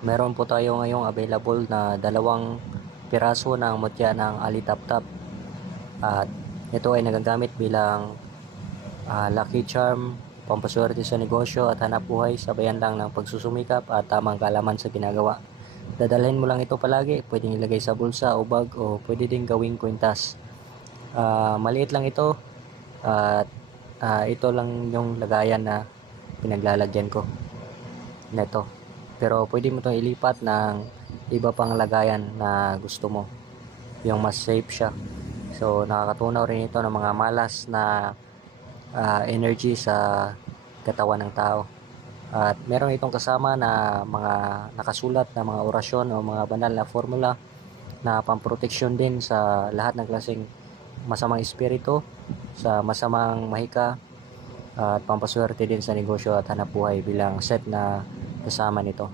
Meron po tayo ngayong available na dalawang piraso ng mutya ng alitaptap, at ito ay nagagamit bilang lucky charm, pampaswerte sa negosyo at hanap buhay, sabayan lang ng pagsusumikap at tamang kaalaman sa ginagawa. Dadalhin mo lang ito palagi, pwedeng ilagay sa bulsa o bag o pwede din gawing kwintas. Maliit lang ito at ito lang yung lagayan na pinaglalagyan ko neto. Pero pwede mo itong ilipat ng iba pang lagayan na gusto mo, yung mas safe siya. So nakakatunaw rin ito ng mga malas na energy sa katawan ng tao. At meron itong kasama na mga nakasulat na mga orasyon o mga banal na formula na pamproteksyon din sa lahat ng klaseng masamang espiritu, sa masamang mahika, at pampaswerte din sa negosyo at hanap buhay bilang set na kasama nito.